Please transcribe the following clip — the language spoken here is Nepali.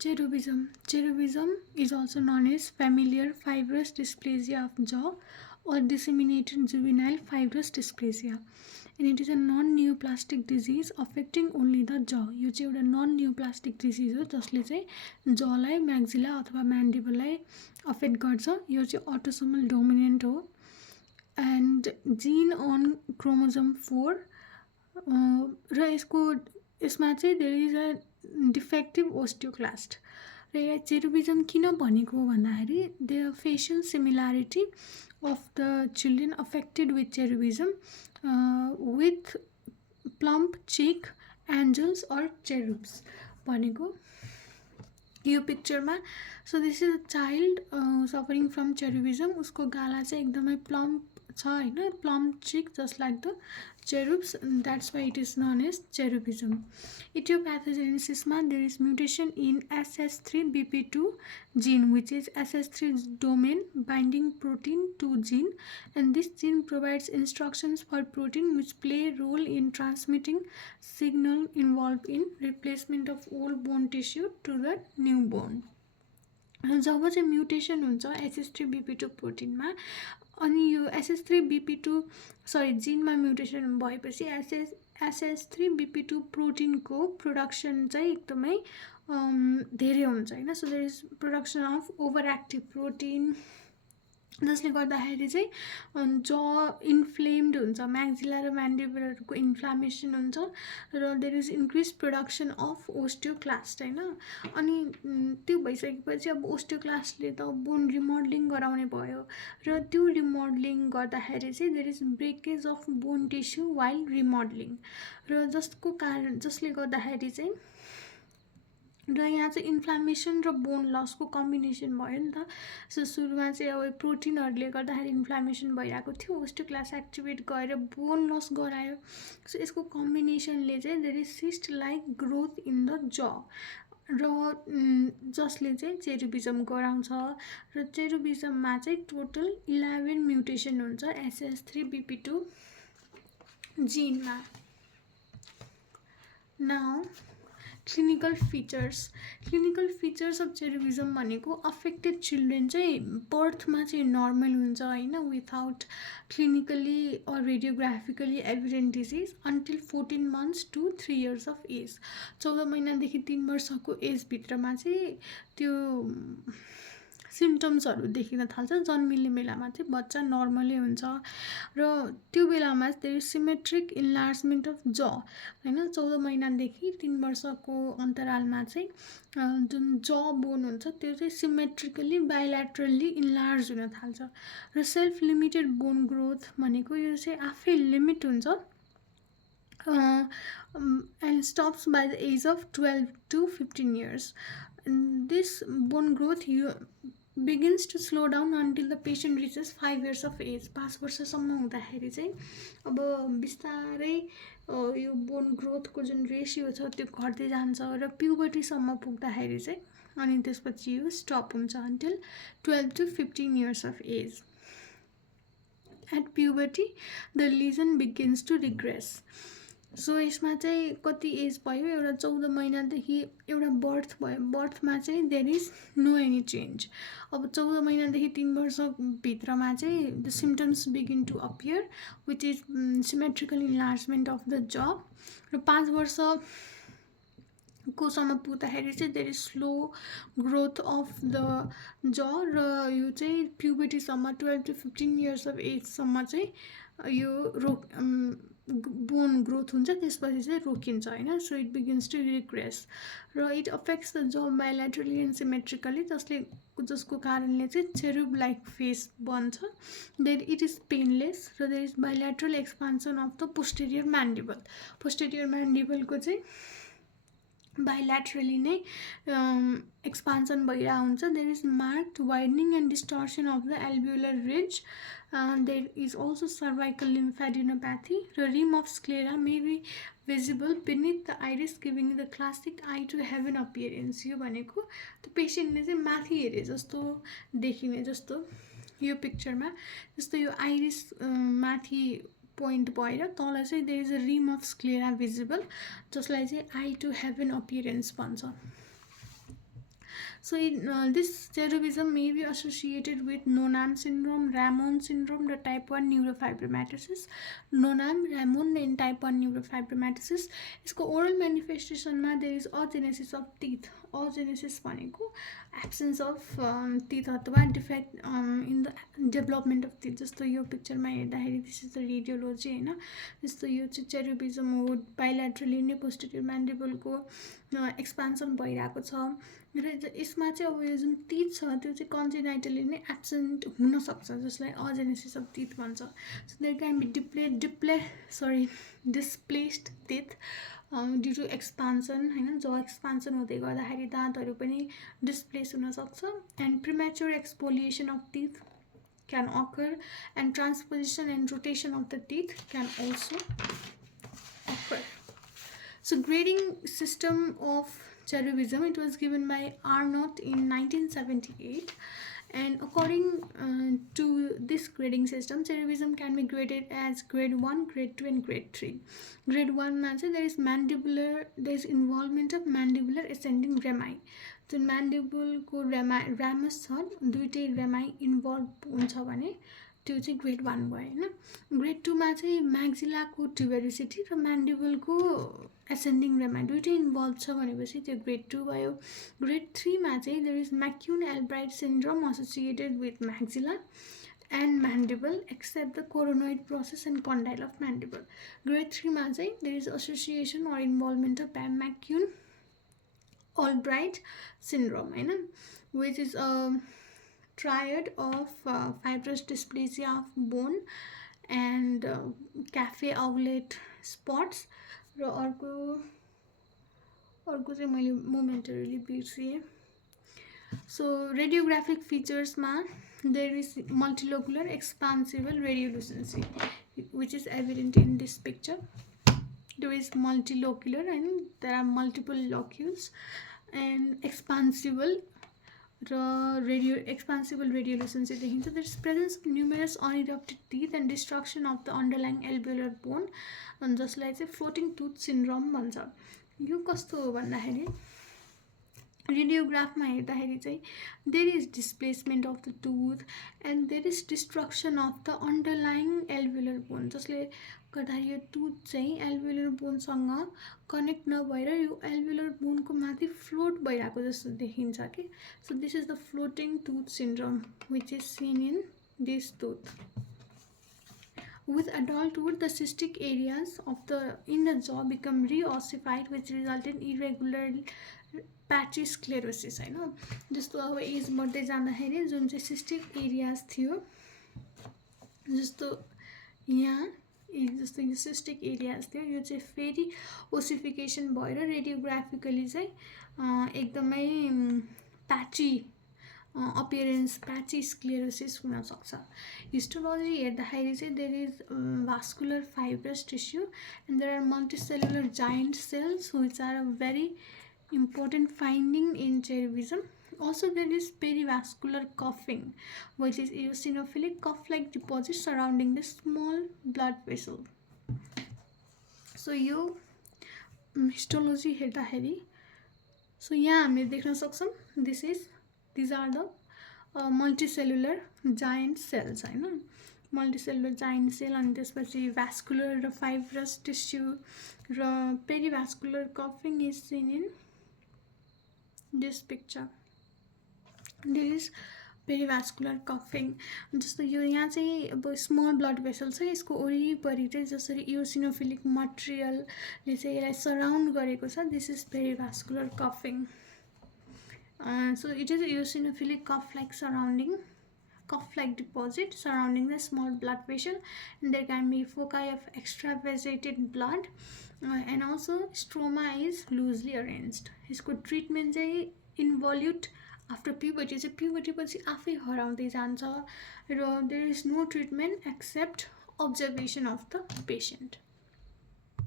Cherubism. Cherubism is also known as familiar fibrous dysplasia of jaw or disseminated juvenile fibrous dysplasia. And it is a non-neoplastic disease affecting only the jaw. यो चाहिँ एउटा नन न्यूप्लास्टिक डिजिज हो जसले चाहिँ जलाई म्याक्जिला अथवा म्यान्डिबललाई अफेक्ट गर्छ. यो चाहिँ अटोसोमल डोमिनेन्ट हो एन्ड जिन अन क्रोमोजोम 4 र यसमा चाहिँ there is a defective osteoclast. र यहाँ चेरुबिजम किन भनेको भन्दाखेरि the facial similarity of the children affected with cherubism with plump cheek angels or cherubs भनेको यो पिक्चरमा. So this is a child suffering from cherubism. उसको गाला चाहिँ एकदमै प्लम्प छ होइन, plump cheek just like the cherubs, that's why it is known as cherubism. Etiopathogenesisमा there is mutation in SS3BP2 gene, which is SS3 domain binding protein 2 gene, and this gene provides instructions for protein which play a role in transmitting signal involved in replacement of old bone tissue to the new bone. जब चाहिँ म्युटेसन हुन्छ SS3BP2 प्रोटिनमा अनि यो SS3BP2 जिनमा म्युटेसन भएपछि SS3BP2 प्रोटिनको प्रोडक्सन चाहिँ एकदमै धेरै हुन्छ होइन. So there is production of over active protein जसले गर्दाखेरि चाहिँ ज इन्फ्लेम्ड हुन्छ, म्याक्जिला र म्यान्डिबलहरूको इन्फ्लामेसन हुन्छ र there is increase production of osteoclast होइन. अनि त्यो भइसकेपछि अब ओस्टियोक्लास्टले त बोन रिमोडलिङ गराउने भयो र त्यो रिमोडलिङ गर्दाखेरि चाहिँ there is breakage of bone tissue while remodelling र जसले गर्दाखेरि चाहिँ र यहाँ चाहिँ इन्फ्लामेसन र बोन लसको कम्बिनेसन भयो नि त. सो सुरुमा चाहिँ अब प्रोटिनहरूले गर्दाखेरि इन्फ्लामेसन भइरहेको थियो, ओस्टियोक्लास्ट एक्टिभेट गरेर बोन लस गरायो. सो यसको कम्बिनेसनले चाहिँ there is cyst like growth in the jaw र जसले चाहिँ चेरुबिजम गराउँछ. र चेरुबिजममा चाहिँ टोटल 11 म्युटेसन हुन्छ SS3BP2 जिनमा. Now clinical features of cherubism भनेको अफेक्टेड चिल्ड्रेन चाहिँ बर्थमा चाहिँ नर्मल हुन्छ होइन, without clinically or radiographically evident disease until 14 months to 3 years of age. 14 महिनादेखि 3 वर्षको एजभित्रमा चाहिँ त्यो सिम्टम्सहरू देखिन थाल्छ. जन्मिने बेलामा चाहिँ बच्चा नर्मलै हुन्छ र त्यो बेलामा देयर सिमेट्रिक इन्लार्जमेन्ट अफ ज होइन. 14 महिनादेखि 3 वर्षको अन्तरालमा चाहिँ जुन ज बोन हुन्छ त्यो चाहिँ सिमेट्रिकली बाइल्याट्रल्ली इन्लार्ज हुन थाल्छ. र सेल्फ लिमिटेड बोन ग्रोथ भनेको यो चाहिँ आफै लिमिट हुन्छ and stops by the age of 12 to 15 years. This bone growth begins to slow down until the patient reaches 5 years of age. 5 वर्षसम्म हुँदाखेरि चाहिँ अब बिस्तारै यो बोन ग्रोथको जुन रेसियो छ त्यो घट्दै जान्छ र प्युबर्टीसम्म पुग्दाखेरि चाहिँ अनि त्यसपछि यो स्टप हुन्छ until 12 to 15 years of age. At puberty, the lesion begins to regress. So यसमा चाहिँ कति एज भयो, एउटा 14 महिनादेखि एउटा बर्थ भयो. बर्थमा चाहिँ there is no any change. अब 14 महिनादेखि 3 वर्षभित्रमा चाहिँ the symptoms begin to appear which is symmetrical enlargement of the jaw. र 5 वर्षकोसम्म पुग्दाखेरि चाहिँ there is slow growth of the jaw र यो चाहिँ प्युबर्टीसम्म 12 to 15 years अफ एजसम्म चाहिँ यो बोन ग्रोथ हुन्छ, त्यसपछि चाहिँ रोकिन्छ होइन. So it begins to regress र it affects the jaw bilaterally and symmetrically जसको कारणले चाहिँ चेरुब लाइक फेस बन्छ. देयर इट इज पेनलेस र there is bilateral expansion of the posterior mandible. Posterior म्यान्डिबलको चाहिँ बाइल्याट्रली नै एक्सपान्सन भइरहेको हुन्छ. There is marked widening and distortion of the alveolar ridge. There is also cervical lymphadenopathy. The rim of sclera may be visible beneath the iris, giving the classic eye to heaven appearance. यो भनेको त्यो पेसेन्टले चाहिँ माथि हेरे जस्तो देखिने जस्तो यो पिक्चरमा जस्तो यो आइरिस माथि पोइन्ट भएर तल चाहिँ there is a rim of sclera visible जसलाई चाहिँ आई टु हेभन अपियरेन्स भन्छ. So this cherubism may be associated with Noonan syndrome, Ramon syndrome, the type 1 neurofibromatosis. Noonan, Ramon and type 1 neurofibromatosis. इसको oral manifestation मा there is agenesis of teeth. Agenesis भनेको absence of teeth अथवा defect in the development of teeth. जस्तो यो पिक्चरमा हेर्दाखेरि this is the radiology हैन. जस्तो यो चाहिँ cherubism हो, bilaterally नै posterior mandible को एक्सपान्सन भइरहेको छ र यसमा चाहिँ अब यो जुन टिथ छ त्यो चाहिँ कन्जेनाइटली नै एब्सेन्ट हुनसक्छ जसलाई अजेनेसिस अफ टिथ भन्छ. So there can be displaced teeth due to expansion हैन. जो एक्सपान्सन हुँदै गर्दाखेरि दाँतहरू पनि डिस्प्लेस हुनसक्छ. And premature exfoliation of teeth can occur and transposition and rotation of the teeth can also occur. So grading system of cherubism, it was given by Arnott in 1978, and according to this grading system, cherubism can be graded as grade 1, grade 2 and grade 3. Grade 1 मा चाहिँ there is involvement of mandibular ascending rami. जुन mandible को ramus छ दुईटै rami involved हुन्छ भने त्यो चाहिँ ग्रेड 1 भयो हैन. ग्रेड 2 मा चाहिँ maxilla को tuberosity र mandible को ascending rami दुईटै इन्भल्भ छ भनेपछि त्यो ग्रेड 2 भयो. ग्रेड 3 मा चाहिँ there is McCune-Albright syndrome associated with maxilla and mandible except the coronoid process and condyle of mandible. Grade 3 मा चाहिँ there is association or involvement of McCune-Albright syndrome हैन, which is a triad of fibrous dysplasia of bone and cafe outlet spots र अर्को चाहिँ मैले मोमेन्टरीली बिर्सेँ. So radiographic features ma there is multilocular expansible radiolucency which is evident in this picture. There is multilocular and there are multiple locules and expansible radiolucency देखिन्छ. There is presence of numerous unerupted teeth and destruction of the underlying alveolar bone जसलाई चाहिँ floating tooth syndrome भन्छ. यो कस्तो हो भन्दाखेरि रेडियोग्राफमा हेर्दाखेरि चाहिँ there is displacement of the tooth and there is destruction of the underlying alveolar bone जसले गर्दाखेरि यो टुथ चाहिँ alveolar bone सँग कनेक्ट नभएर यो alveolar bone को माथि फ्लोट भइरहेको जस्तो देखिन्छ के. So this is the floating tooth syndrome which is seen in this tooth. With adulthood, the cystic areas in the jaw become reossified, which result in irregular patchy sclerosis हैन. जस्तो अब एज बढ्दै जाँदाखेरि जुन चाहिँ सिस्टिक एरियाज थियो जस्तो यहाँ जस्तो यो सिस्टिक एरियाज थियो यो चाहिँ फेरि ओसिफिकेसन भएर रेडियोग्राफिकली चाहिँ एकदमै प्याची appearance patchy sclerosis हुन सक्छ. हिस्टोलोजी हेर्दाखेरि चाहिँ there is vascular fibrous tissue and there are multicellular giant cells which are a very important finding in cherubism. Also there is perivascular coughing which is eosinophilic cuff-like deposits surrounding the small blood vessel. So यो हिस्टोलोजी हेर्दाखेरि so यहाँ हामीले देख्न सक्छौं these are the multicellular giant cells हैन. multicellular giant cell and त्यसपछि vascular र fibrous tissue र perivascular coughing is seen in this picture. There is perivascular coughing जस्तो यो यहाँ चाहिँ अब स्मल ब्लड भेसल छ यसको वरिपरि चाहिँ जसरी इओसिनोफिलिक मटेरियलले चाहिँ यसलाई सराउन्ड गरेको छ. This is perivascular coughing. So it is eosinophilic cuff-like deposit surrounding the small blood vessel and there can be foci of extravasated blood and also stroma is loosely arranged. यसको ट्रिटमेन्ट चाहिँ इन्भोल्युट आफ्टर प्युबर्टी चाहिँ प्युबर्टी पछि आफै हराउँदै जान्छ र there is no treatment except observation of the patient.